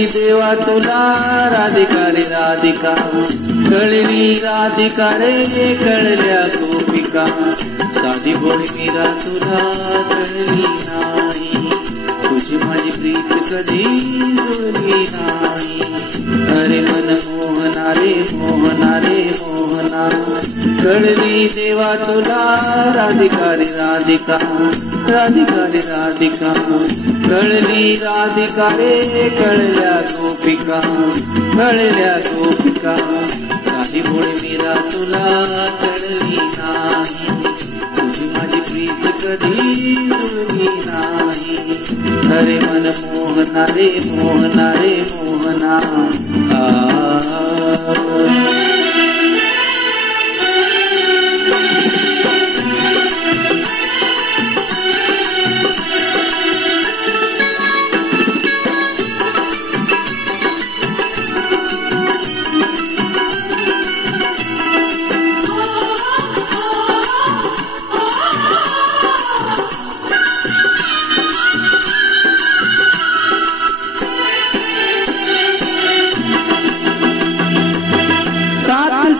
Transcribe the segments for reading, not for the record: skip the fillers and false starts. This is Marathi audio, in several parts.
कळली देवा तुला राधिका रे राधिका, कळली राधिका रे कळल्या गोपिका, साधी भोळी मीरा तुला कळली नाही, तुझी माझी प्रीत कधी जुळली नाही. अरे मन मोहना रे मोहना रे मोहना, कळली देवा तुला राधिका रे राधिका, राधिका रे राधिका, कळली राधिका रे कळल्या गोपिका, कळल्या गोपिका, साधी भोळी मीरा तुला कळली नाही, तुझी माझी प्रीत कधी जुळली नाही. अरे मन मोहना रे मोहना रे मोहना.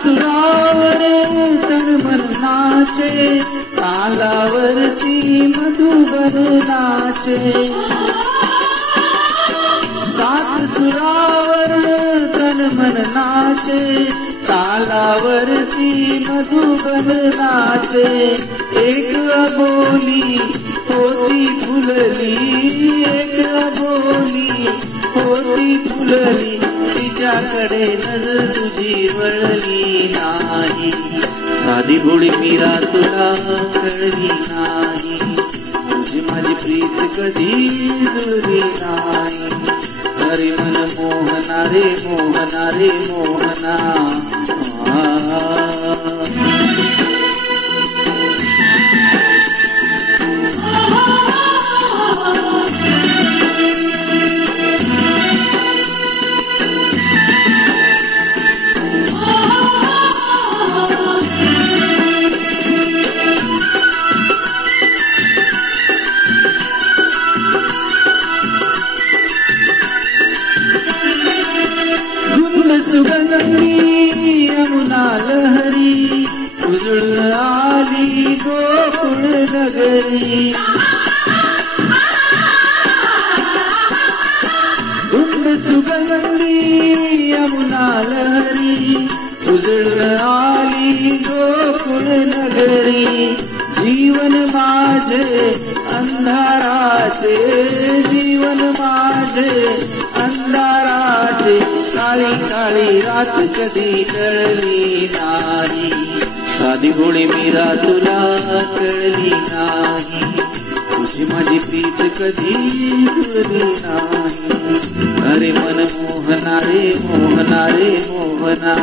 सुरावर तन मन नाचे, तालावरती मधुबन नाचे, सात सुरावर तन मन नाचे, तालावरती मधुबन नाचे. एक अबोली होती फुलली, एक अबोली होती फुलली, तिच्याकडे नजर तुझी वळली नाही, साधी भोळी मीरा तुला कळली नाही, तुझी माझी प्रीत कधी जुळली नाही. अरे मन मोहना रे मोहना रे मोहना. सुगंधी यमुना लहरी, उजळून आली गोकुळ नगरी, धुंद सुगंधी यमुना लहरी, उजळून आली गोकुळ नगरी. जीवन माझे अंधाराचे, जीवन माझे अंधाराचे, काळी काळी रात कधी टळली नाही, साधी भोळी मीरा तुला कळली नाही, तुझी माझी प्रीत कधी जुळली नाही. अरे मन मोहना रे मोहना रे मोहना.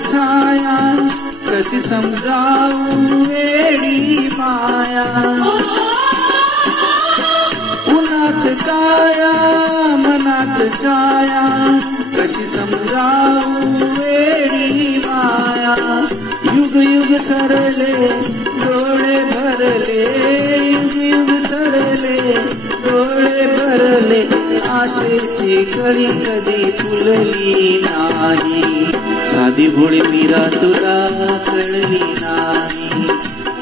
छाया कशी समजावू वेडी माया, उन्हात काया मनात छाया कशी समजावू वेडी माया. युग युग सरले डोळे भरले, युग युग सरले डोळे भरले, आशेची कळी कधी फुलली नाही, साधी भोळी मीरा तुला कळली नाही,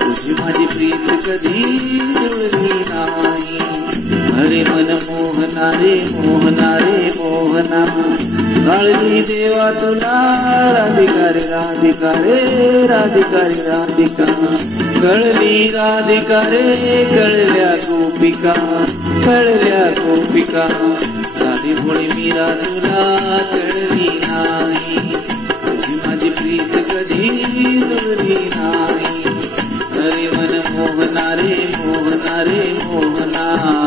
तुझी माझी प्रीत कधी जुळली नाही. अरे मन मोहना रे मोहना रे मोहना, कळली देवा तुला राधिका रे राधिका रे राधिका रे राधिका, कळली राधिका रे कळल्या गोपिका, कळल्या गोपिका, साधी भोळी मीरा तुला कळली नाही, तुझी माझी प्रीत कधी जुळली नाही. अरे मन मोहन मोहना रे मोहना रे मोहना.